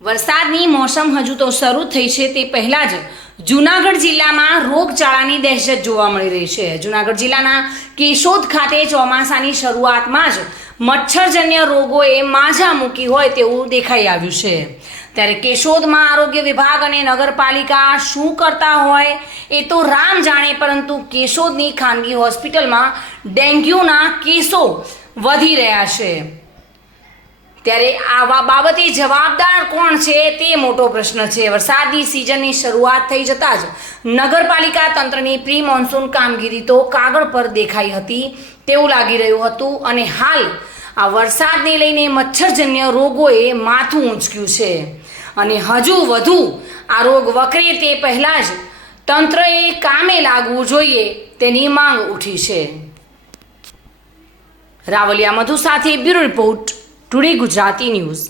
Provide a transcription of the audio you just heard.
વરસાદની મોસમ હજુ તો શરૂ થઈ છે તે પહેલાં જ જૂનાગઢ જિલ્લામાં રોગચાળાની દહેશત જોવા મળી રહી છે। જૂનાગઢ જિલ્લાના કેશોદ ખાતે ચોમાસાની શરૂઆતમાં જ મચ્છરજન્ય રોગોએ માઝા મૂકી હોય તેવું દેખાઈ આવ્યું છે। ત્યારે કેશોદમાં આરોગ્ય વિભાગ અને નગરપાલિકા શું કરતા હોય એ તો રામ જાણે, પરંતુ કેશોદની ખાનગી હોસ્પિટલમાં ડેન્ગ્યુના કેસો વધી રહ્યા છે। ત્યારે આવા બાબતે જવાબદાર કોણ છે તે મોટો પ્રશ્ન છે। વરસાદની સિઝનની શરૂઆત થઈ જતાં જ નગરપાલિકા તંત્રની પ્રી મોન્સૂન કામગીરી તો કાગળ પર દેખાઈ હતી તેવું લાગી રહ્યું હતું, અને હાલ આ વરસાદને લઈને મચ્છરજન્ય રોગોએ માથું ઊંચક્યું છે, અને હજુ વધુ આ રોગ વકરે તે પહેલાં જ તંત્રએ કામે લાગવું જોઈએ તેની માંગ ઉઠી છે। રાવલિયા મધુ સાથે bureau report, today Gujarati news.